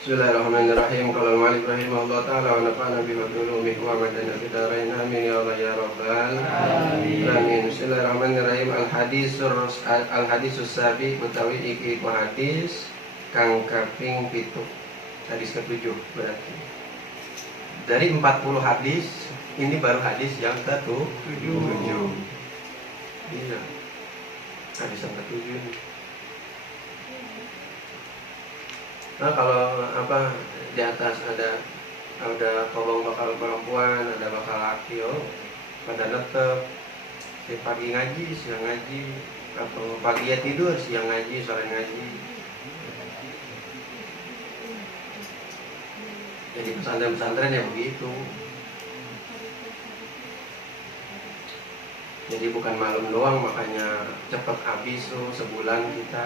Bismillahirrahmanirrahim. Qala al-mu'allif rahimahullah ta'ala wa nafa'ana bi ulumih wa madana fid dharain amin ya Allah ya rabbal alamin. Bismillahirrahmanirrahim. Al-hadisus sabi utawi iki hadis kang kaping 7. Hadis ke-7 berarti. Dari 40 hadis, ini baru hadis yang ke-7. Iya. Hadis yang ke-7 ini. Nah, kalau di atas ada tolong bakal perempuan, ada bakal laki, pada netep si pagi ngaji, siang ngaji, atau pagi ya tidur, siang ngaji, sore ngaji. Jadi pesantren-pesantren ya begitu. Jadi bukan malam doang, makanya cepat habis tuh sebulan kita.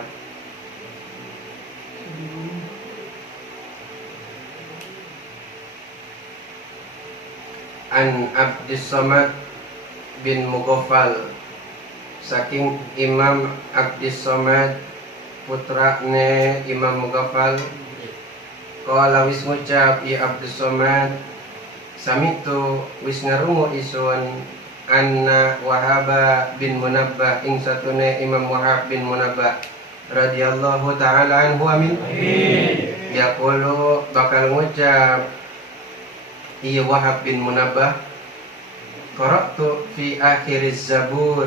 An Abdus Somad bin Mughaffal, saking Imam Abdus Somad putrane Imam Mughaffal, qala wis ngucap ya Abdus Somad, samitu wis ngarungu isun anna Wahaba bin Munabbah ing satune Imam Wahab bin Munabbah radhiyallahu ta'ala anhu amin. Yaqulu bakal ngucap iya Wahab bin Munabbah, qara'tu fi akhiriz zabur,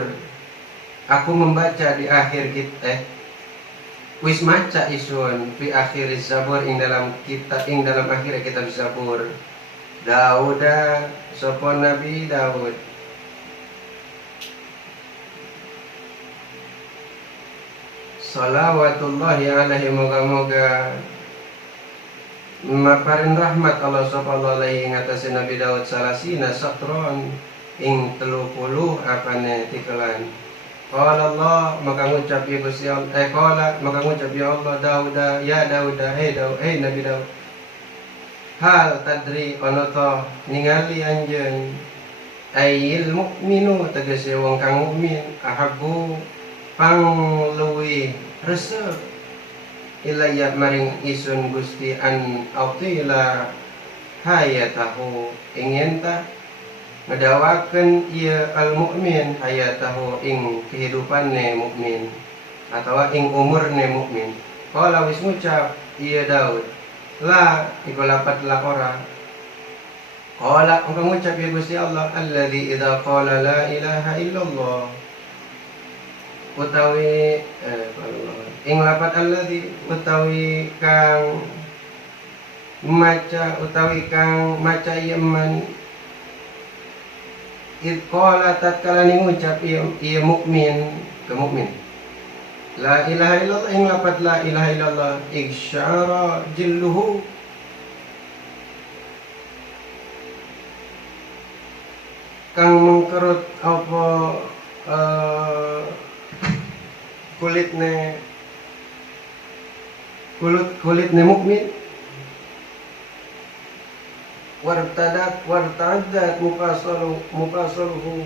aku membaca di akhir wis maca isun fi akhiriz zabur ing dalam akhir kitab Zabur. Dauda sapa Nabi Daud, salawatullahi alaihi, moga-moga maparin rahmat Allah subhanahu alaihi ngatasi Nabi Daud salasina satron ing 30 apane tikelan. Qala Allah, maka ngucap ya Gusti Allah, maka ngucap ya Allah Dauda, ya Dauda, hey Nabi Daud, hal tadri onoto ningali anjeun ayil mukminu tegese wong kang mukmin ahabbu pangluwi resep ilayya maring isun Gusti an autila hayatahu, ingin ta ngedawaken ieu al mukmin hayatahu ing kehidupanne mukmin atau ing umurne mukmin. Qala wis ngucap ieu Daud, la iku lapat la ora. Qala engko ngucap ya Gusti Allah, alladzi idza qala la ilaha illallah, utawi ing lapat alladzi utawi kang maca yeman idqala tatkala ngucap ieu mukmin ke mukmin la ilaha illallah, ing lapat la ilaha illallah iksyara jilluhu, kang mengkerut apa kulitne mukmin, wartaddat mufasaluhu,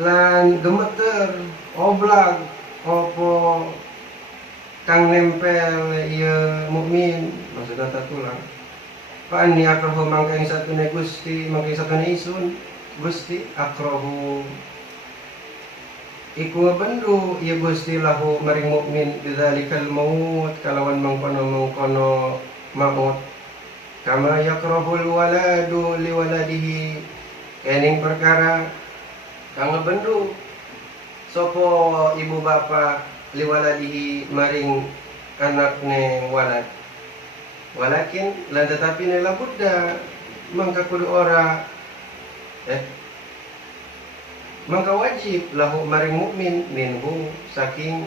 lan gemeter oblag apa kang nempel ieu mukmin, maksudna tulang. Pani akrahu mangka ing satune Gusti, mangka ing satune isun Gusti akrahu iku bendu ya Gusti lahu maring mukmin bidzalikal maut, kalawan mangkono maut, kama yakrahul waladu liwaladihi, kening perkara kang bendu sapa ibu bapa liwaladihi maring anakne walad. Walakin lan tetapi nila budda mangka kudu ora mangka wajib lahu maring mukmin minhu saking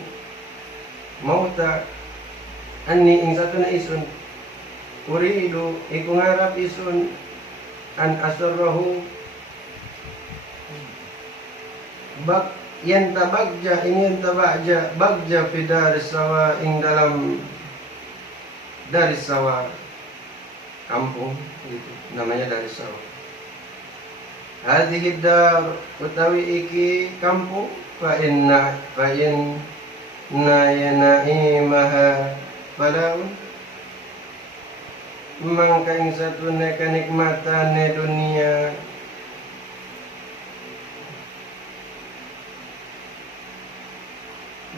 mauta anni ing satuna isun uridu iku ngarap isun an asarrahu bak yen tabagja ingin bagja fidaris sawa ing dalam dari sawah kampung gitu, namanya dari sawah. Hadhihi dar utawi iki kampung fa inna yanaimaha balaun mangka ing satune kenikmatane dunia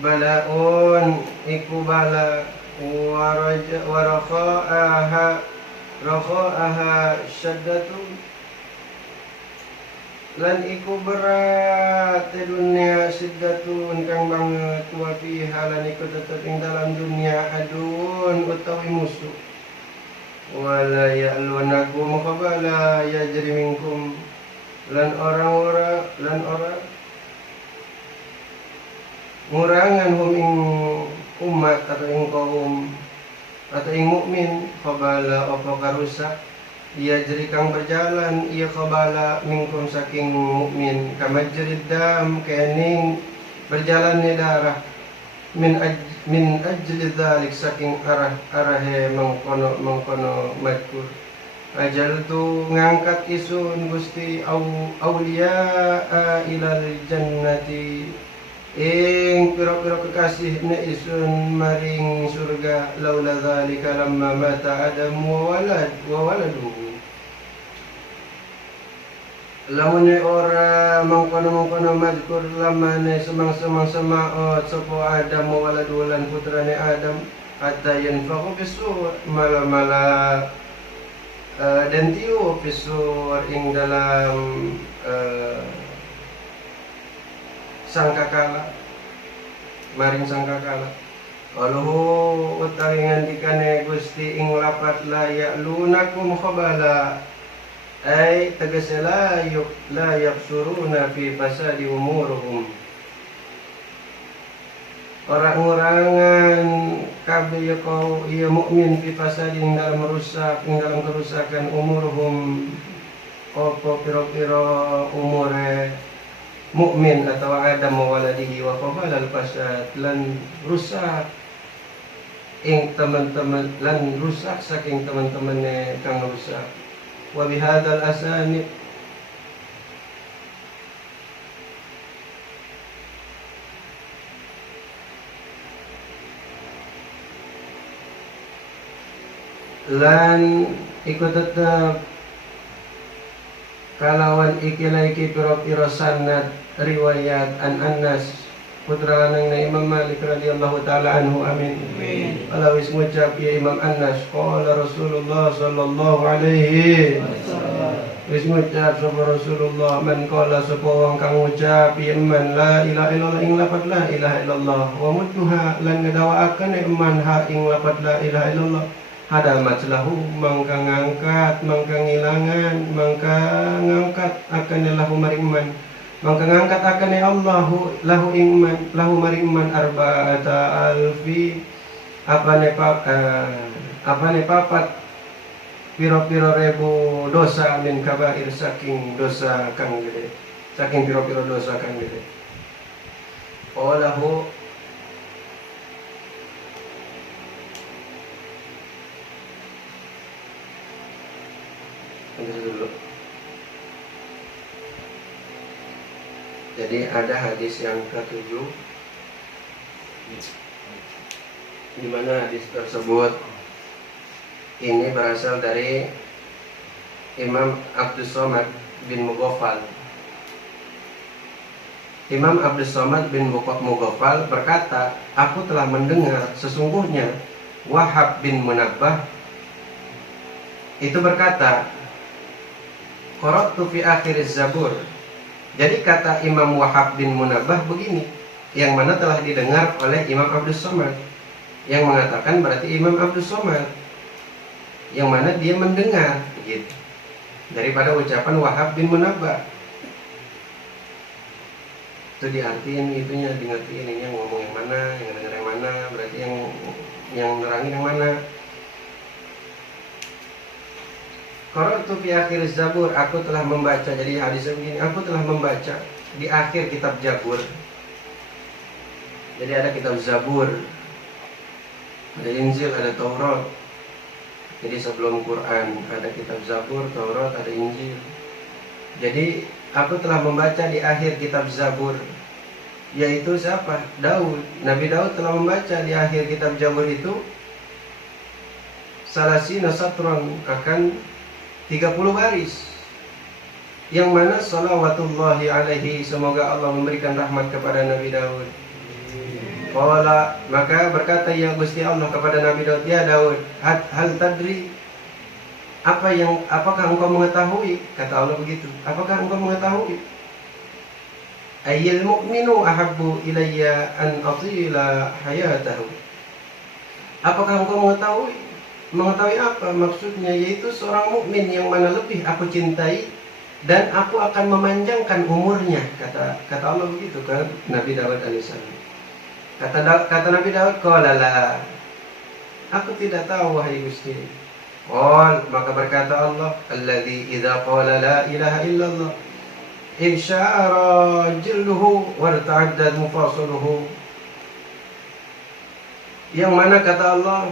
balaun iku bala rakhaaha syaddatu lan iku berat di dunia siddatun kang banget wa fiha lan iku tetep ing dalam dunia adun utawi musuh wala ya'lunakum qabala yajri minkum lan orang ngurangan hum ing umat atau ing kaum atau ing mukmin qabala apa karusak ia jeri kang berjalan ia qabala minkum saking mukmin kama jerid dam kening berjalannya darah min ajli dzalik saking arahe mengkono madkur ajal tu ngangkat isun gusti aulia ilal jannati ing pira-pira kekasih ne isun maring surga laula dzalika lamma mata adam wa waladuhu lamun ora mangkono madkur lamane semang-semang semaot sapa Adam waladuhu lan putrane Adam hatta yanfaqu bisur mala dan tiu bisur ing dalam sangkakala maring sangkakala Waluhu utawi ngandikane Gusti ing lapat la ya'lunakum khabala ay tegese la yaksuruna fi fasadi umuruhum orang-orangan kabeh kau ia mukmin fi fasadi ing dalam kerusakan umuruhum apa pira-pira umure mukmin atau Adam waladihi wa qabala al-fasad lan rusak ing teman-teman lan rusak saking teman-temane kang rusak wa bihadzal asani lan ikut tetap kalawan iki pira-pira sanad riwayat an Anas putra lanang na Imam Malik radhiyallahu taala anhu amin. Ala wis ngucap ya Imam Anas qala Rasulullah sallallahu alaihi wis ngucap sapa Rasulullah man qala sapa wong kang ngucap ya man la ilaha illallah ing lafaz la ilaha illallah wa mudduha lan ngedawaaken man ha ing lafaz la ilaha illallah hadamat lahu mangka ngangkat mangka ngilangan mangka ngangkat akan lahu maring man mangka ngangkat akan Allahu lahu ingman lahu maring man arba'ata alfi apane papat piro-piro ribu dosa min kabair saking dosa kang gede saking piro-piro dosa kang gede Allahu dulu. Jadi ada hadis yang ke-7 di mana hadis tersebut ini berasal dari Imam Abdus Somad bin Mughaffal. Imam Abdus Somad bin Mughaffal berkata, aku telah mendengar sesungguhnya Wahab bin Munabbah itu berkata, qara'tu fi akhir Zabur. Jadi kata Imam Wahab bin Munabbah begini, yang mana telah didengar oleh Imam Abdus Somad, yang mengatakan berarti Imam Abdus Somad, yang mana dia mendengar gitu daripada ucapan Wahab bin Munabbah. Itu diartiin itunya, dingertiin ini yang ngomong yang mana, yang dengar yang mana, berarti yang nerangin yang mana. Qara'tu fi akhir Zabur, aku telah membaca. Jadi hadisnya begini, aku telah membaca di akhir kitab Zabur. Jadi ada kitab Zabur, ada Injil, ada Taurat. Jadi sebelum Quran ada kitab Zabur, Taurat, ada Injil. Jadi aku telah membaca di akhir kitab Zabur, yaitu siapa? Daud. Nabi Daud telah membaca di akhir kitab Zabur itu salasina satran, akan 30 baris. Yang mana salawatullahi alaihi, semoga Allah memberikan rahmat kepada Nabi Daud. Qala, maka berkata ya Gusti Allah kepada Nabi Daud, ya Daud, hal tadri, apakah engkau mengetahui? Kata Allah begitu, apakah engkau mengetahui? Ayyul mu'minu ahabbu ilayya an atila hayatahu. Apakah engkau mengetahui? Mengetahui apa? Maksudnya yaitu seorang mukmin yang mana lebih aku cintai dan aku akan memanjangkan umurnya. Kata Allah begitu kan Nabi Daud alaihissalam. Kata Nabi Daud, qala la, aku tidak tahu wahai Gusti. Maka berkata Allah, alladzi idza qala la ilaha illallah insyara jilduhu warta'addad mufassaluhu. Yang mana kata Allah,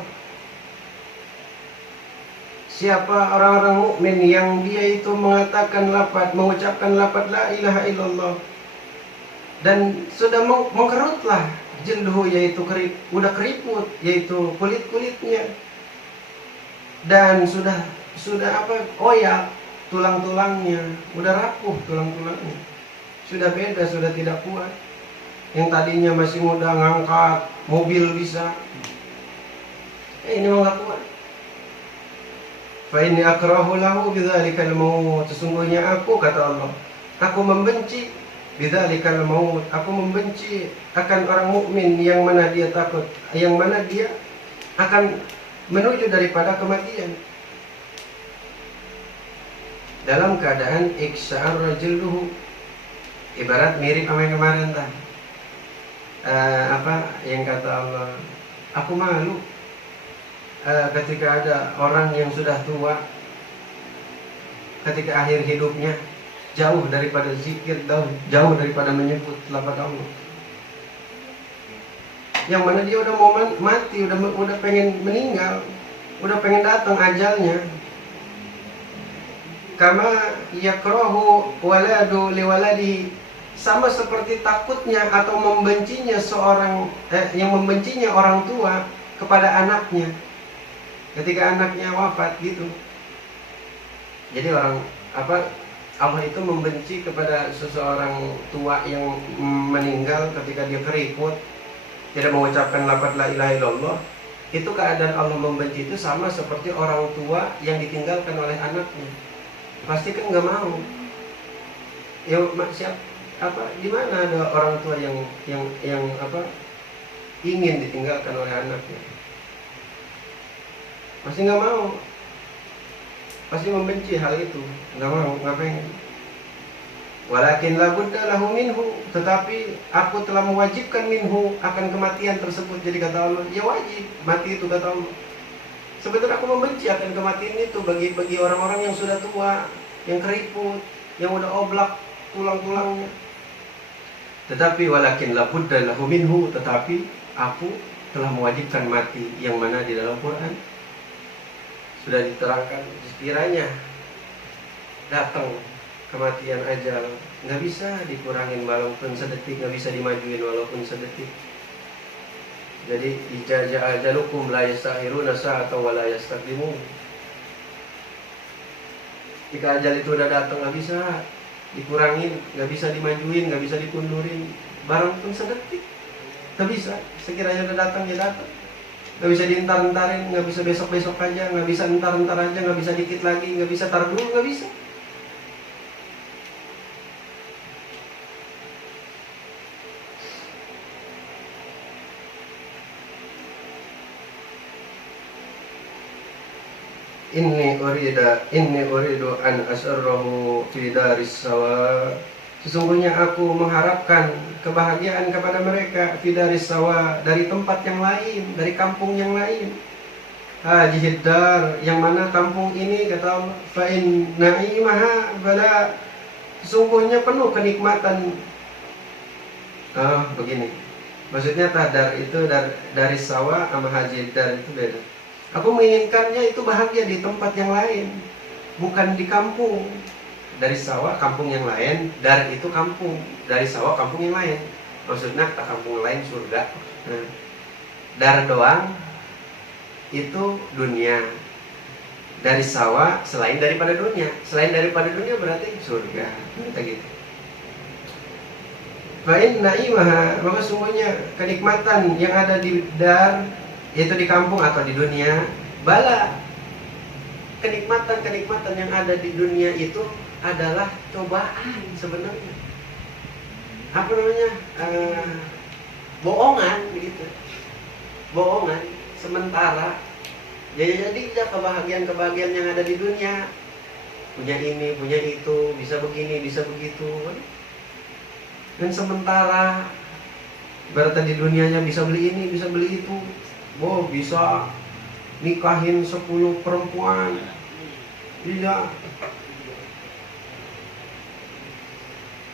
siapa orang-orang mukmin yang dia itu mengucapkan lafaz la ilaha illallah dan sudah mengkerutlah jilduhu, yaitu udah keriput, yaitu kulit-kulitnya, dan sudah oyak tulang-tulangnya, udah rapuh tulang-tulangnya, sudah beda, sudah tidak kuat. Yang tadinya masih muda ngangkat mobil bisa, ini mau nggak kuat. Fa inni akrahu lahu bidzalikal maut, sesungguhnya aku, kata Allah, aku membenci bidzalikal maut, aku membenci akan orang mukmin yang mana dia takut, yang mana dia akan menuju daripada kematian dalam keadaan iksa'ar rajuluhu. Ibarat mirip sama yang kemarin yang kata Allah, aku malu ketika ada orang yang sudah tua, ketika akhir hidupnya jauh daripada zikir, jauh daripada menyebut lafaz Allah, yang mana dia udah mau mati, udah pengen meninggal, udah pengen datang ajalnya. Kama yakrahu waladu liwaladi, sama seperti takutnya atau membencinya yang membencinya orang tua kepada anaknya ketika anaknya wafat gitu. Jadi Allah itu membenci kepada seseorang tua yang meninggal ketika dia keriput, tidak mengucapkan lafaz la ilaha illallah. Itu keadaan Allah membenci itu sama seperti orang tua yang ditinggalkan oleh anaknya. Pasti kan nggak mau. Ya di mana ada orang tua yang ingin ditinggalkan oleh anaknya? Pasti nggak mau. Pasti membenci hal itu, nggak mau, nggak pengen. Walakin la budda lahu minhu, tetapi aku telah mewajibkan minhu, akan kematian tersebut. Jadi kata Allah, ya wajib mati itu, kata Allah. Sebetulnya aku membenci akan kematian itu bagi orang-orang yang sudah tua, yang keriput, yang udah oblak tulang-tulangnya. Tetapi walakin la budda lahu minhu, tetapi aku telah mewajibkan mati, yang mana di dalam Quran sudah diterangkan, sekiranya datang kematian ajal, nggak bisa dikurangin walaupun sedetik, nggak bisa dimajuin walaupun sedetik. Jadi ijaza ajalukum la yastakhiruna sa'atan wa la yastaqdimun. Jika ajal itu udah datang, nggak bisa dikurangin, nggak bisa dimajuin, nggak bisa dikundurin, barang pun sedetik nggak bisa. Sekiranya udah datang, ya datang. Nggak bisa dientar-entarin, nggak bisa besok-besok aja, nggak bisa entar-entar aja, nggak bisa dikit lagi, nggak bisa tar dulu, nggak bisa. Inni uridu an asarrahu fi daris sawa. Sesungguhnya aku mengharapkan kebahagiaan kepada mereka fi daris sawa, dari tempat yang lain, dari kampung yang lain. Hadhihi dar, yang mana kampung ini, kata Allah, fa in na'imaha bala, sesungguhnya penuh kenikmatan. Begini. Maksudnya tadar itu dari sawa sama hadhihi dar itu beda. Aku menginginkannya itu bahagia di tempat yang lain, bukan di kampung. Dari sawah kampung yang lain, dari itu kampung, dari sawah kampung yang lain. Maksudnya tak kampung lain surga. Dar doang itu dunia, dari sawah selain daripada dunia. Selain daripada dunia berarti surga. Kita gitu. Fa inna imaha, maka sungguhnya kenikmatan yang ada di dar, yaitu di kampung atau di dunia, bala kenikmatan yang ada di dunia itu adalah cobaan sebenarnya. Apa namanya? Bohongan begitu. Bohongan sementara. Jadi kebahagiaan yang ada di dunia, punya ini, punya itu, bisa begini, bisa begitu. Dan sementara berarti di dunianya bisa beli ini, bisa beli itu. Bisa nikahin 10 perempuan. Iya.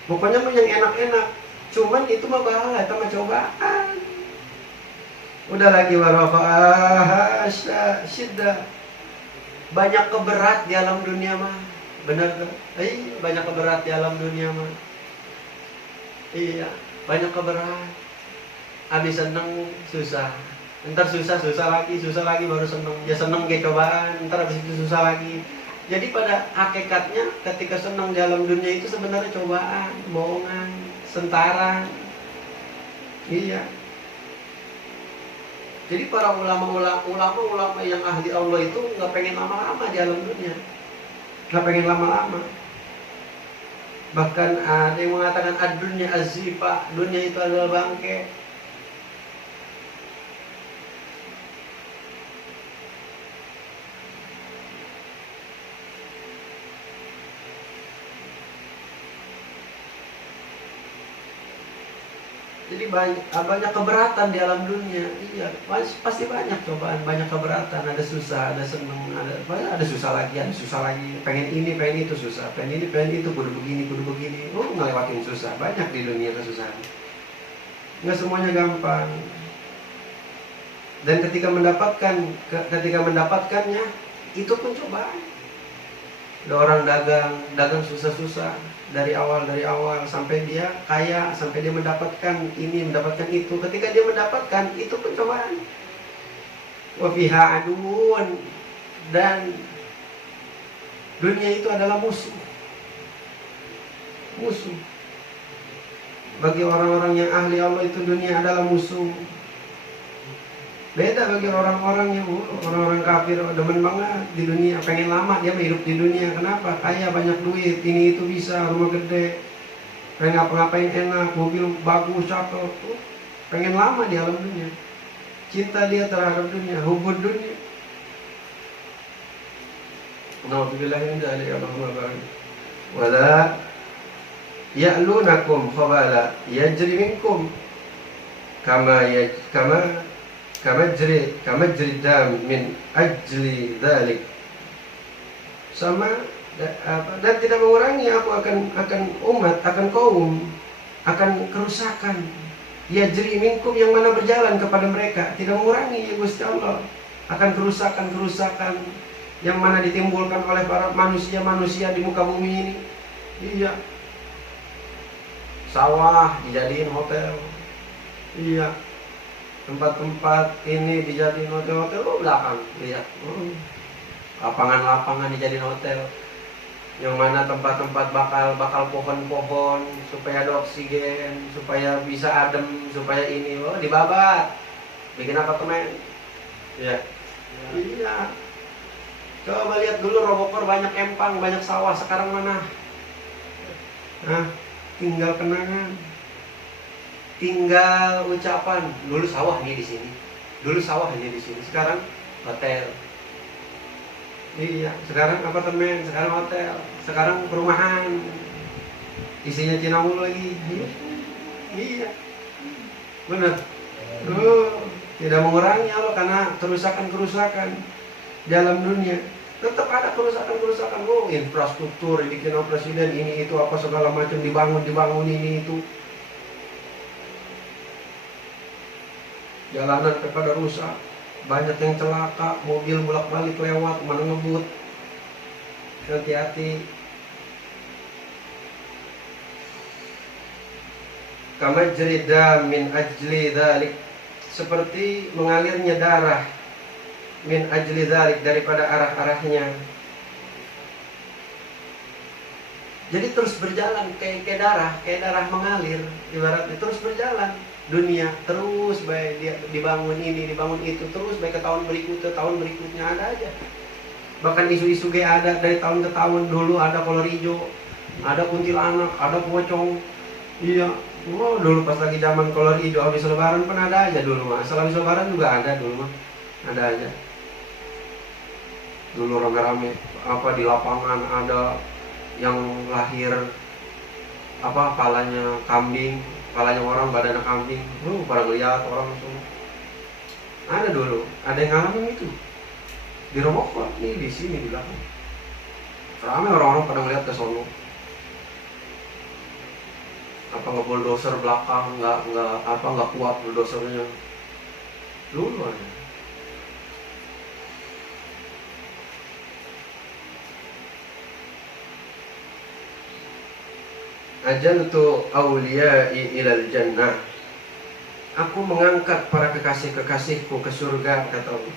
Pokoknya yang enak-enak. Cuman itu mah bahaya, itu mah cobaan. Udah lagi warafa'ah syiddah. Banyak keberat di alam dunia mah. Benar kan? Banyak keberat di alam dunia mah. Iya, banyak keberat. Habis seneng susah. Ntar susah lagi baru seneng. Ya seneng kayak cobaan, ntar habis itu susah lagi. Jadi pada hakikatnya ketika senang di alam dunia itu sebenarnya cobaan, bohongan, sentara. Iya. Jadi para ulama yang ahli Allah itu nggak pengen lama-lama di alam dunia, nggak pengen lama-lama. Bahkan ada yang mengatakan ad-dunya az-zifa, dunia itu adalah bangke. Jadi banyak keberatan di alam dunia. Iya, pasti banyak cobaan, banyak keberatan, ada susah, ada senang, ada susah lagi, pengen ini, pengen itu susah, pengen ini, pengen itu, kudu begini. Ngelewatin susah, banyak di dunia kesusahan. Nggak semuanya gampang. Dan ketika mendapatkannya, itu pun cobaan. Ada orang dagang susah-susah dari awal sampai dia kaya, sampai dia mendapatkan ini, mendapatkan itu. Ketika dia mendapatkan, itu pun cobaan. Wa fiha aduun, dan dunia itu adalah musuh. Bagi orang-orang yang ahli Allah itu dunia adalah musuh. Beda bagi orang-orang kafir, demen banget di dunia, pengen lama dia hidup di dunia. Kenapa? Kaya, banyak duit, ini itu bisa, rumah gede, pengen ngapa-ngapain enak, mobil bagus, cakep, pengen lama di alam dunia. Cinta dia terhadap dunia, hubud dunia. Nauzubillah min dzalik, Allahumma barik. Wala ya'lunakum khabala yajri minkum kama jri dam min ajli dzalik. Dan tidak mengurangi aku akan umat, akan kaum, akan kerusakan. Yajri minkum, yang mana berjalan kepada mereka, tidak mengurangi ya Gusti Allah, akan kerusakan yang mana ditimbulkan oleh para manusia di muka bumi ini. Iya. Sawah dijadiin hotel. Iya. Tempat-tempat ini dijadiin hotel belakang, lihat. Lapangan-lapangan dijadiin hotel. Yang mana tempat-tempat bakal pohon-pohon supaya ada oksigen, supaya bisa adem, supaya ini dibabat. Bikin apartemen. Iya. Iya. Coba lihat dulu Robokor, banyak empang, banyak sawah, sekarang mana? Tinggal kenangan. Tinggal ucapan, dulu sawah ini di sini, sekarang hotel. Iya, sekarang apartemen, sekarang hotel, sekarang perumahan, isinya Cina mulu lagi. Iya, benar. Tidak mengurangi Allah karena kerusakan di dalam dunia. Tetap ada kerusakan. Infrastruktur dibikin oleh presiden, ini itu apa segala macam dibangun ini itu. Jalanan pada rusak, banyak yang celaka, mobil bolak-balik lewat, mana ngebut. Hati-hati. Kama jerida min ajli dzalik, seperti mengalirnya darah min ajli dzalik, daripada arah-arahnya. Jadi terus berjalan kayak darah mengalir, ibaratnya terus berjalan. Dunia terus baik dia dibangun ini, dibangun itu, terus baik ke tahun berikutnya ada aja. Bahkan isu-isu kayak ada dari tahun ke tahun. Dulu ada kolor hijau, ada kuntilanak, ada pocong. Iya, oh, dulu pas lagi zaman kolor hijau habis lebaran pun ada aja dulu mah. Setelah habis lebaran juga ada dulu mah, ada aja. Dulu rame-rame apa di lapangan ada yang lahir apa palanya kambing, palanya orang badannya kambing. Pada ngeliat orang semua. Ada dulu, ada yang ngalamin itu. Di Romokoa nih di sini di belakang. Ramai orang-orang pada ngeliat ke sono. Apa nggak bulldozer belakang, nggak kuat bulldozernya. Dulu aja. Ajaltu awliya'i ilal jannah. Aku mengangkat para kekasih-kekasihku ke surga, kata Allah.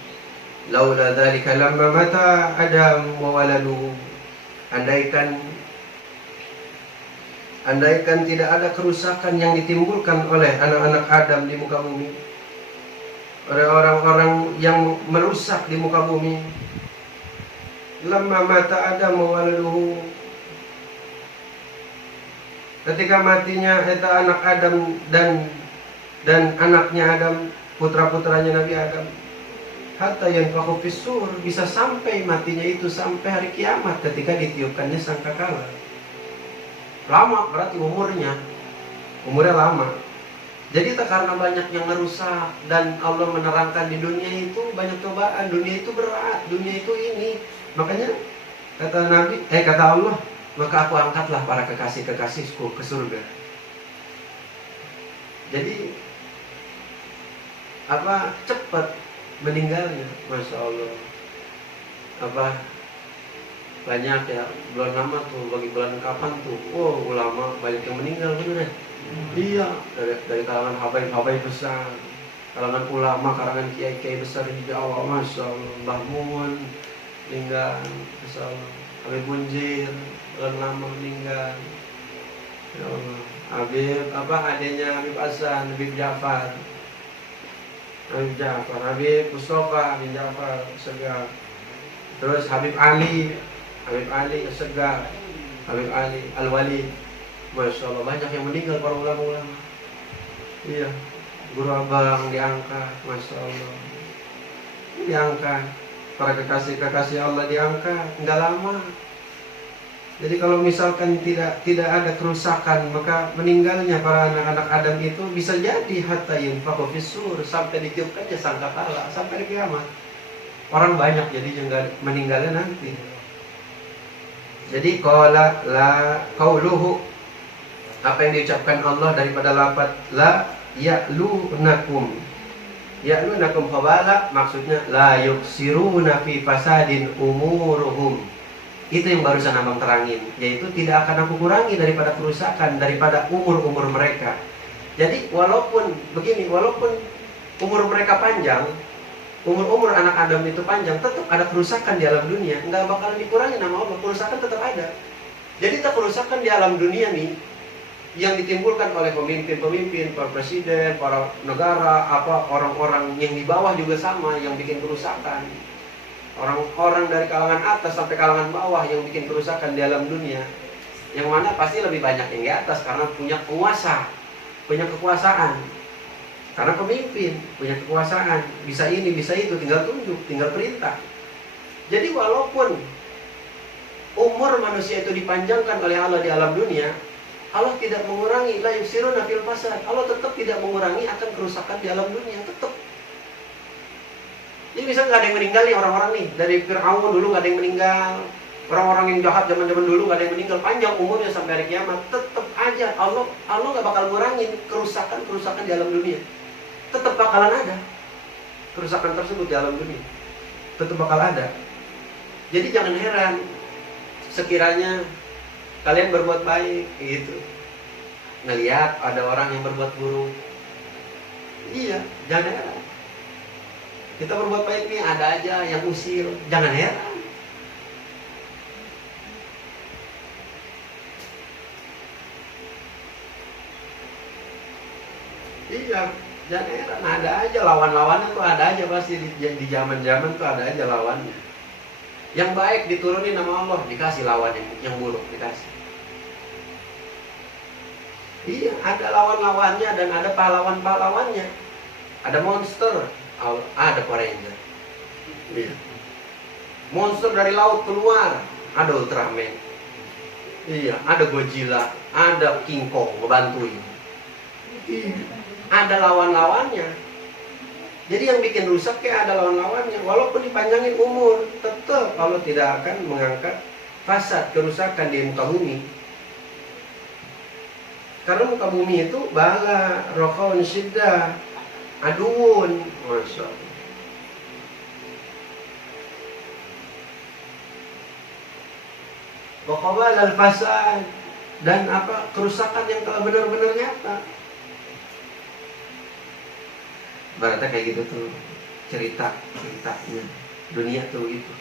Laula dzalika lamma mata Adam wa waladuhu. Andaikan tidak ada kerusakan yang ditimbulkan oleh anak-anak Adam di muka bumi, oleh orang-orang yang merusak di muka bumi. Lamma mata Adam wa waladuhu. Ketika matinya eta anak Adam dan anaknya Adam, putra-putranya Nabi Adam, hatta yanfakhu fis-sur, bisa sampai matinya itu sampai hari kiamat ketika ditiupkannya sangkakala. Lama berarti umurnya lama. Jadi tak karena banyak yang merusak dan Allah menerangkan di dunia itu banyak cobaan, dunia itu berat, dunia itu ini. Makanya kata Nabi, kata Allah, maka aku angkatlah para kekasih-kekasihku ke surga. Jadi cepat meninggalnya, masya Allah. Banyak ya, bulan lama tuh, bagi bulan kapan tuh, ulama banyak yang meninggal bener ya. Iya, dari kalangan habaib besar, kalangan ulama, kalangan kiai-kiai besar di Jawa, masya Allah. Mbah Mun meninggal, masya Allah. Habib Munzir bulan lama meninggal, ya Allah. Adanya Habib Hasan, Habib Ja'far, Habib Mustafa bin Ja'far Segar. Terus Habib Ali Segar, Habib Ali Al-Wali. Masya Allah, banyak yang meninggal para ulama-ulama. Iya, Guru Abang diangkat, masya Allah. Diangkat, para kekasih-kekasih Allah diangkat, nggak lama. Jadi kalau misalkan tidak ada kerusakan, maka meninggalnya para anak-anak Adam itu bisa jadi hatta yunfakhu fis-sur, sampai ditiupkannya sangkakala, sampai di kiamat. Orang banyak jadinya meninggalnya nanti. Jadi qauluhu, apa yang diucapkan Allah daripada lafaz la ya'lunakum. Ya'lunakum khabala, maksudnya la yuksiruna fi fasadin umuruhum. Itu yang barusan abang terangin, yaitu tidak akan aku kurangi daripada kerusakan, daripada umur mereka. Jadi walaupun umur mereka panjang, umur anak Adam itu panjang, tetap ada kerusakan di alam dunia. Nggak bakalan dikurangi nama Allah, kerusakan tetap ada. Jadi tak kerusakan di alam dunia nih yang ditimbulkan oleh pemimpin, para presiden, para negara, orang-orang yang di bawah juga sama yang bikin kerusakan. Orang-orang dari kalangan atas sampai kalangan bawah yang bikin kerusakan di alam dunia. Yang mana pasti lebih banyak yang di atas karena punya kuasa, punya kekuasaan. Karena pemimpin punya kekuasaan, bisa ini, bisa itu, tinggal tunjuk, tinggal perintah. Jadi walaupun umur manusia itu dipanjangkan oleh Allah di alam dunia, Allah tidak mengurangi, la yusiruna fil fasad. Allah tetap tidak mengurangi akan kerusakan di alam dunia, tetap. Jadi bisa nggak ada yang meninggal nih orang-orang nih, dari Fir'aun dulu nggak ada yang meninggal, orang-orang yang jahat zaman-zaman dulu nggak ada yang meninggal, panjang umurnya sampai hari kiamat, tetap aja Allah nggak bakal ngurangin kerusakan di alam dunia, tetap bakalan ada kerusakan tersebut di alam dunia, tetap bakal ada. Jadi jangan heran sekiranya kalian berbuat baik gitu, ngelihat ada orang yang berbuat buruk, iya jangan heran. Kita berbuat baik nih, ada aja yang usil. Jangan heran. Iya, jangan heran. Ada aja lawan-lawannya tuh, ada aja pasti di zaman-zaman tuh ada aja lawannya. Yang baik diturunin nama Allah, dikasih lawan yang buruk, dikasih. Iya, ada lawan-lawannya dan ada pahlawan-pahlawannya. Ada monster, ada Power Ranger. Iya. Monster dari laut keluar, ada Ultraman. Iya, ada Godzilla, ada King Kong ngebantuin. Iya, ada lawan-lawannya. Jadi yang bikin rusak kayak ada lawan-lawannya. Walaupun dipanjangin umur, tetap Allah tidak akan mengangkat fasad, kerusakan di muka bumi. Karena muka bumi itu bala, rokaun syiddah, aduun, masya Allah. Waqawal al-fasad, dan apa, kerusakan yang telah benar-benar nyata. Berarti kayak gitu tuh ceritanya dunia tuh gitu.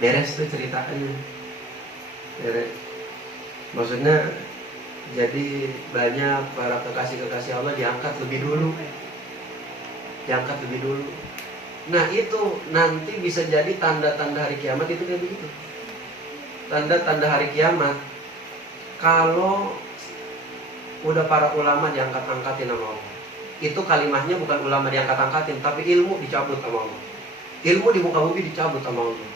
Beres tuh ceritanya. Beres. Maksudnya jadi banyak para kekasih-kekasih Allah diangkat lebih dulu. Diangkat lebih dulu. Nah itu nanti bisa jadi tanda-tanda hari kiamat itu kayak begitu. Tanda-tanda hari kiamat, kalau udah para ulama diangkat-angkatin sama Allah. Itu kalimahnya bukan ulama diangkat-angkatin, tapi ilmu dicabut sama Allah. Ilmu di muka bumi dicabut sama Allah.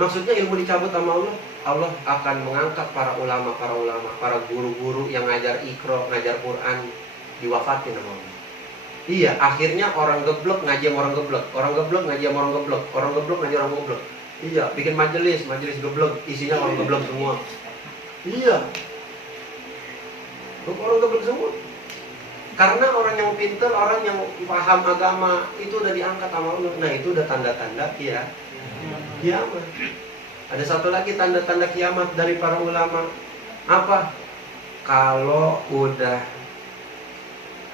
Maksudnya ilmu dicabut sama Allah, Allah akan mengangkat para ulama, para guru-guru yang ngajar Iqra, ngajar Quran, diwafatin sama Allah. Iya, akhirnya orang geblek ngaji sama orang geblek, orang geblek ngaji sama orang geblek, orang geblek ngaji orang geblek. Iya, bikin majelis geblek, isinya orang geblek semua. Iya, orang geblek semua. Karena orang yang pintar, orang yang paham agama itu udah diangkat sama Allah. Nah itu udah tanda-tanda kiamat. Ada satu lagi tanda-tanda kiamat dari para ulama. Apa? Kalau udah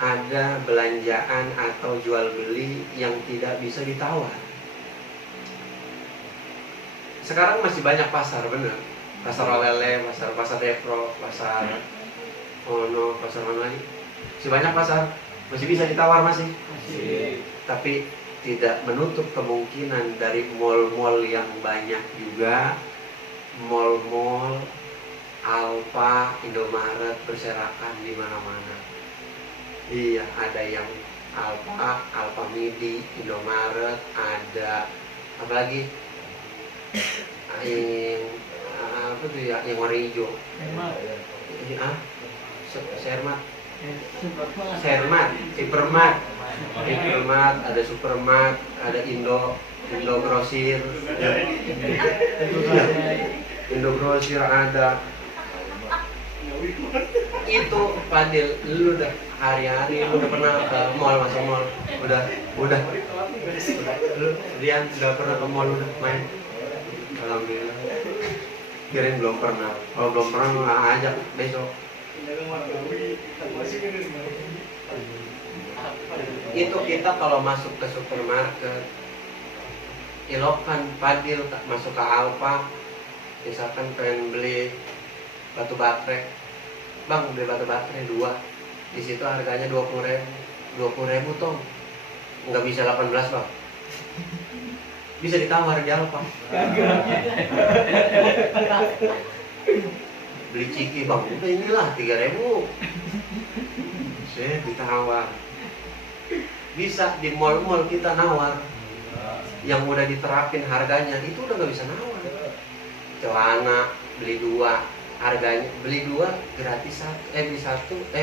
ada belanjaan atau jual beli yang tidak bisa ditawar. Sekarang masih banyak pasar, bener. Pasar Olele, pasar Depro, pasar Ono, pasar mana lagi? Masih banyak pasar, masih bisa ditawar masih. Tapi tidak menutup kemungkinan dari mall-mall yang banyak juga, mall-mall Alfa, Indomaret berserakan di mana-mana. Iya, ada yang Alfa Midi, Indomaret, ada apa lagi? Apa tuh ya, yang warna hijau? Supermat, ada Supermat, ada Indo Grosir, Indo Grosir ada. Itu Fadil, lu udah hari-hari lu udah pernah ke mall, masuk mall, udah, lu Rian udah pernah ke mall, udah main? Alhamdulillah. Kirain belum pernah. Kalau belum pernah lu nggak ajak besok. Itu kita kalau masuk ke supermarket, ilokan Fadil masuk ke Alfa, misalkan pengen beli batu baterai, bang beli batu baterai 2, di situ harganya 20.000 toh, nggak bisa 18 bang, bisa ditawar di Alfa. Beli ciki bang, udah inilah 3.000, saya ditawar. Bisa di mall-mall kita nawar, yang udah diterapin harganya itu udah nggak bisa nawar. Celana beli 2, harganya beli 2 gratis 1,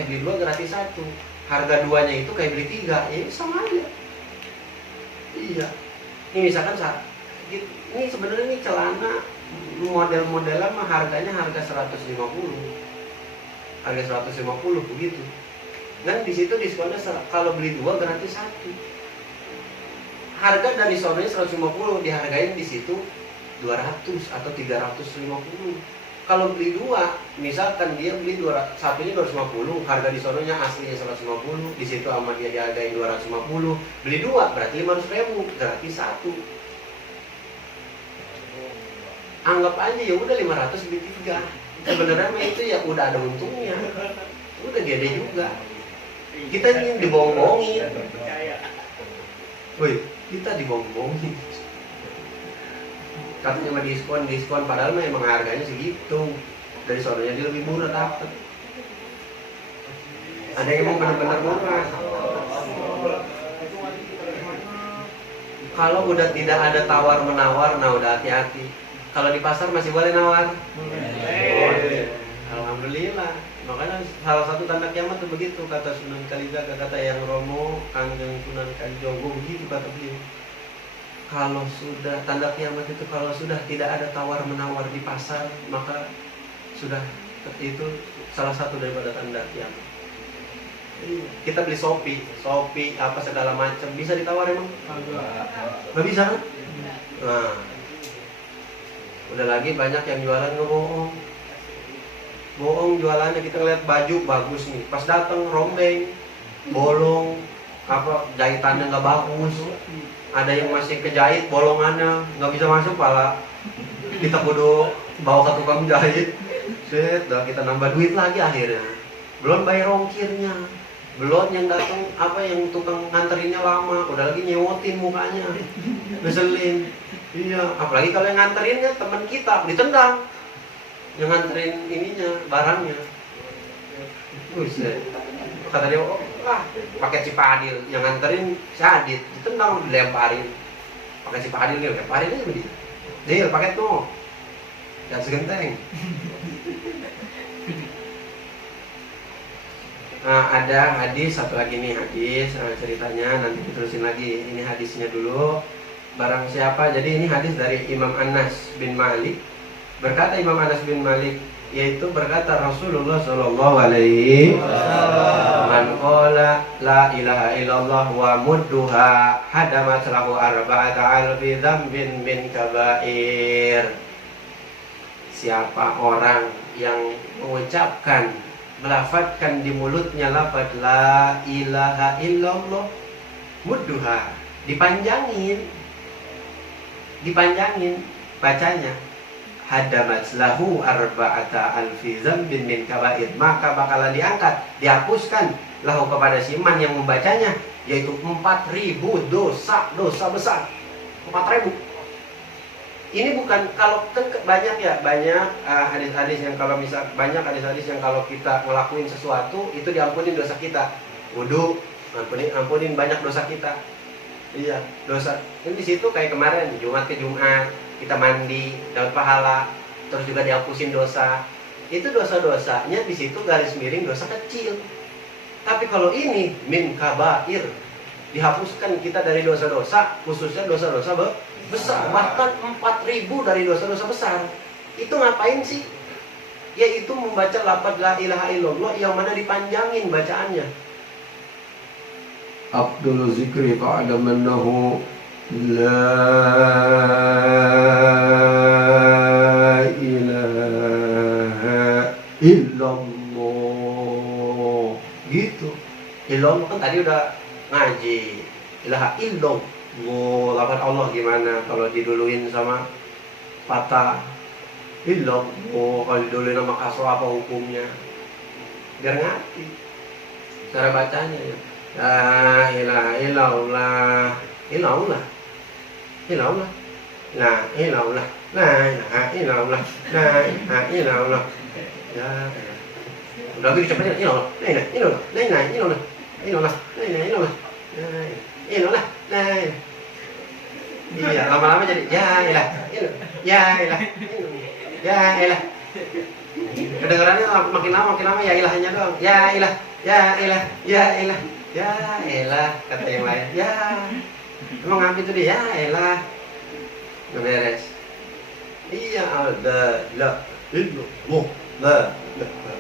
beli 2 gratis 1. Harga 2-nya itu kayak beli 3, ya sama aja. Iya. Ini misalkan ini sebenarnya ini celana model-modelan mah harganya harga 150. Harga 150 begitu. Dan di situ diskonnya kalau beli 2 gratis 1. Harga dari sononya 150, dihargain di situ 200 atau 350. Kalau beli dua, misalkan dia beli satunya 250, harga di sononya aslinya 150, di situ sama dia dihargain 250, beli dua berarti 500.000, gratis satu. Anggap aja ya udah 500 beli 3. Sebenarnya itu ya udah ada untungnya, udah gede juga. Kita ini dibohong-bohongin. Woi, kita dibohong-bohongin. Katanya mah diskon, padahal memang harganya segitu. Dari sononya dia lebih murah dapat. Ada yang emang benar-benar murah. Kalau udah tidak ada tawar menawar, nah udah hati-hati. Kalau di pasar masih boleh nawar. Alhamdulillah. Makanya salah satu tanda kiamat itu begitu, kata Sunan Kalijaga, kata yang Romo, Kanjeng Sunan Kalijogo, begitu kata beliau. Kalau sudah tanda kiamat itu, kalau sudah tidak ada tawar menawar di pasar, maka sudah itu salah satu daripada tanda kiamat. Kita beli Shopee apa segala macam, bisa ditawar emang? Nggak bisa kan? Nah, udah lagi banyak yang jualan ngebohong. Bohong jualannya, kita ngeliat baju bagus nih, pas datang rombeng, bolong, apa jahitannya nggak bagus. Ada yang masih kejahit bolongannya nggak bisa masuk, pala kita kudu bawa ke tukang jahit. Set, dah kita nambah duit lagi akhirnya. Belum bayar ongkirnya, belum yang datang apa yang tukang nganterinnya lama, udah lagi nyewotin mukanya, ngeselin. Iya, apalagi kalau yang nganterinnya teman kita ditendang, yang nganterin ininya barangnya. Buset. Kata dia, oh, pakai Cipadil, yang nganterin si Adit, ditendang, dilemparin. Pakai Cipadil dia lemparin aja dia. Dia pakai tuh, jangan segenteng. Nah, ada hadis satu lagi nih, hadis ceritanya nanti diterusin lagi. Ini hadisnya dulu. Barang siapa, jadi ini hadis dari Imam Anas bin Malik. Berkata Imam Anas bin Malik, yaitu berkata Rasulullah Shallallahu Alaihi Wasallam, man qala la ilaha illallah wa mudduha hadamat lahu arba'ata alfi dzambin min kabair. Siapa orang yang mengucapkan, melafadzkan di mulutnya lafaz la ilaha illallah, mudduha, dipanjangin bacanya, hadamat lahu arba'ata alfi dzambin min kabair, maka bakalan diangkat, dihapuskan lahu kepada si man yang membacanya, yaitu 4.000 dosa besar. 4.000. Ini bukan, kalau kan banyak hadis-hadis yang kalau misal banyak hadis-hadis yang kalau kita ngelakuin sesuatu itu diampunin dosa kita. Wudu, ampunin banyak dosa kita. Iya, dosa. Ini di situ kayak kemarin Jumat ke Jumat kita mandi dapat pahala, terus juga dihapusin dosa. Itu dosa-dosanya di situ garis miring dosa kecil. Tapi kalau ini min kabair, dihapuskan kita dari dosa-dosa, khususnya dosa-dosa besar, bahkan 4.000 dari dosa-dosa besar. Itu ngapain sih? Yaitu membaca lafaz la ilaha illallah yang mana dipanjangin bacaannya. Abdul zikri qa'ada mannahu la ilaha illallah. Gitu. Illallah kan tadi udah ngaji. Ilaha illallah. Lafaz Allah gimana kalau diduluin sama patah? Illallah. Kalau diduluin sama kasro apa hukumnya? Biar ngerti cara bacanya ya. La ilaha illallah, illallah, illallah, la illallah, la ilaha illallah, la ilaha illallah. Ya, udah gitu cepetnya illallah, la ilaha illallah, la ilaha illallah, illallah, la ilaha illallah, illallah, la ilaha. Iya, lama-lama jadi ya ilah, ya ilah, ya ilah. Kedengarannya makin lama ya ilahnya doang. Ya ilah, ya ilah, ya ilah. Ya elah, kata yang lain. Ya, emang ngapain tuh dia? Ya elah, nggak beres. Iya, ada la illallah, la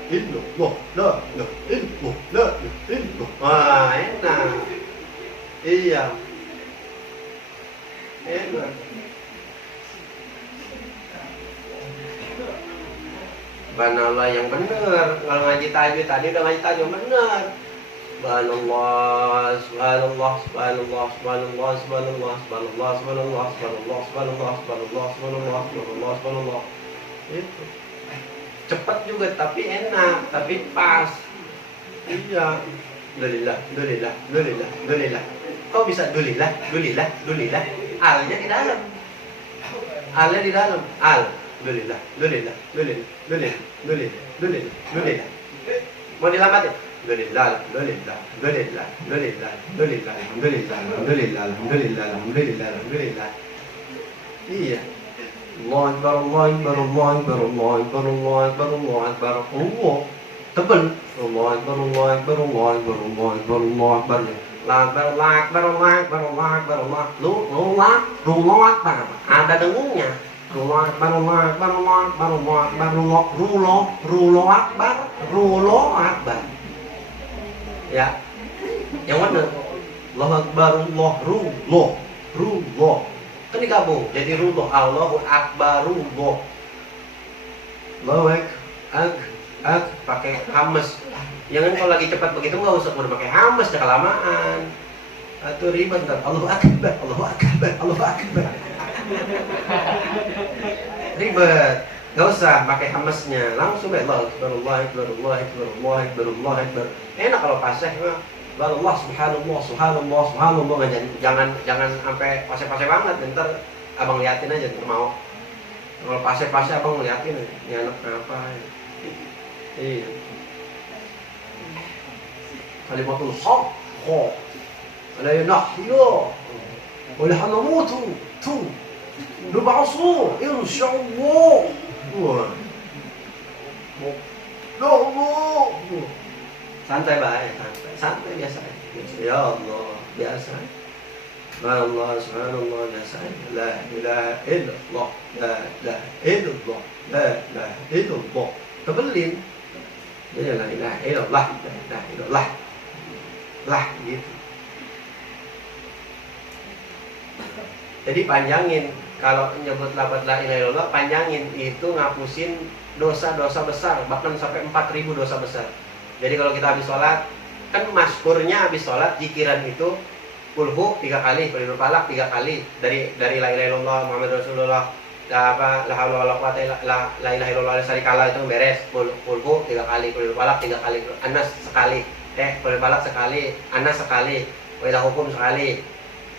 illallah, la illallah, la illallah. Wah, enak. Iya, enak. Subhanallah yang benar. Kalau ngaji tajwid tadi udah ngaji tajwid benar. Subhanallah, subhanallah, subhanallah, subhanallah, subhanallah, subhanallah, subhanallah, subhanallah, subhanallah, subhanallah, subhanallah, subhanallah, subhanallah. Itu. Cepat juga tapi enak, tapi pas. Iya. Dulillah, dulillah, dulillah, dulillah. Kau bisa dulillah, dulillah, dulillah. Alnya di dalam. Alnya di dalam. Al. Dulillah, dulillah, dulillah, dulillah, dulillah, dulillah, dulillah. Mau dilambatin? Dulillah, dulillah, dulillah, dulillah, dulillah, alhamdulillah, alhamdulillah, alhamdulillah, alhamdulillah, alhamdulillah. Iya. Allah Akbar, Allah Akbar, Allah Akbar, Allah Akbar, Allah Akbar, Allah Akbar, Allah. Tebel. Allah Akbar, Allah Akbar, Allah Akbar, Allah Akbar, Allah Akbar. Allah Akbar, Allah Akbar, Allah Akbar, Allah Akbar, Allah. Allah Akbar. Ada dengungnya. Allah Akbar, Allah Akbar, Allah Akbar, Allah Akbar, Allah Akbar, Allah Akbar. Ya. Yang mana? Allah Akbar, Allah, Rullah. Kan digabung jadi Rullah. Allahu Akbarullah. Allahu Ak pakai hamas. Jangan kalau lagi cepat begitu nggak usah udah pakai hamas, dah kelamaan. Atau ribet ntar. Allahu Akbar, Allahu Akbar, Allahu Akbar. Ribet. Nggak usah pakai hamasnya. Langsung Allah Akbar, Allah Akbar, Allah Akbar, Allah Akbar, Allah Akbar. Enak kalau pasih mah. Allah subhanallah, subhanallah, subhanallah. Jangan sampai pasih-pasih banget. Ntar abang liatin aja, ntar mau. Kalau pasih-pasih abang liatin, ini anak kenapa? Iya. Kalimatul haq, la nahya, wa la namutu, nub'asu, insyaallah. Wah. Santai baik, santai biasa. Ya Allah, biasa. Subhanallah, subhanallah, biasa. La ilaha illallah, la ilaha illallah, la ilaha illallah. Tebelin. Jadi la ilaha illallah, la ilaha illallah. Lah gitu. Jadi panjangin. Kalau nyebut lafaz la ilaha illallah, panjangin. Itu ngapusin dosa-dosa besar, bahkan sampai 4.000 dosa besar. Jadi kalau kita habis sholat, kan masyhurnya habis sholat zikiran itu kulhu 3 kali, kulhu falak 3 kali, dari la ilaha illallah Muhammad Rasulullah, la haula wala quwata illa la ilaha illallah syarikalah itu beres. Kulhu 3 kali, kulhu falak 3 kali, anas sekali, kulhu falak sekali, anas sekali, wa ila hukum sekali.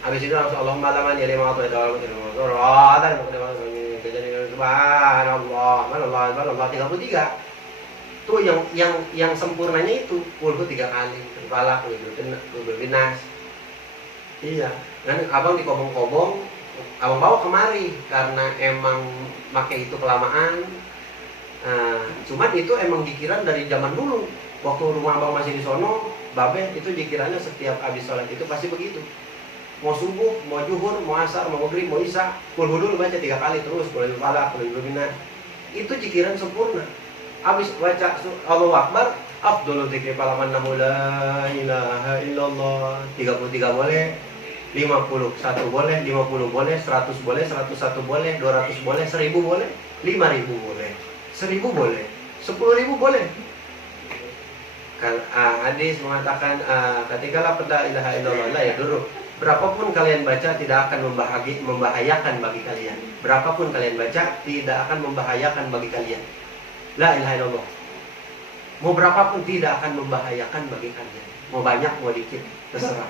Habis itu langsung Allahumma la mani lima wa ta'ala wa ta'ala subhanallah, subhanallah 33. Itu yang sempurnanya itu kulhu 3 kali, kepala, kulhu binas. Iya, kan abang dikobong-kobong, abang bawa kemari karena emang pakai itu kelamaan. Cuman itu emang dikiran dari zaman dulu. Waktu rumah abang masih di sono, babe itu dikirannya setiap habis sholat itu pasti begitu. Mau subuh, mau zuhur, mau asar, mau maghrib, mau isya, kulhu dulu baca 3 kali terus, kulhu kepala, kulhu binas. Itu dikiran sempurna. Habis baca Allahu Akbar, afdhalu dzikri palaman la ilaha illallah. 33 boleh, 51 boleh, 50 boleh, 100 boleh, 101 boleh, 200 boleh, 1000 boleh, 5000 boleh, 1000 boleh, 10.000 boleh. Kan hadis mengatakan ketika la ilaha illallah ya dulu. Berapapun kalian baca tidak akan membahayakan bagi kalian. Berapapun kalian baca tidak akan membahayakan bagi kalian. La ilaha illallah. Mau berapapun tidak akan membahayakan bagi kalian. Mau banyak, mau dikit, terserah.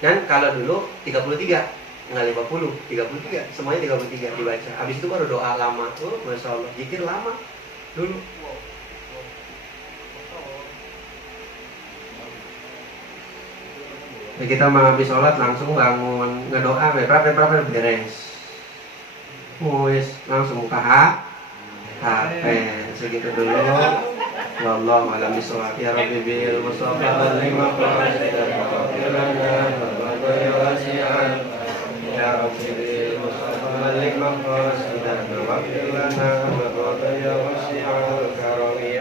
Dan kalau dulu 33, enggak 50, 33, semuanya 33 dibaca. Habis itu baru doa lama. Oh, Masya Allah, zikir lama dulu. Ya, kita mau habis sholat langsung bangun, ngedoa, beres. Langsung buka HP segitu dulu. Wallahu a'lam bishawab. Ya Rabbi bil mustafa lima qasida faqirana wa wasi'an. Ya Rabbi bil mustafa lima qasida faqirana wa wasi'an.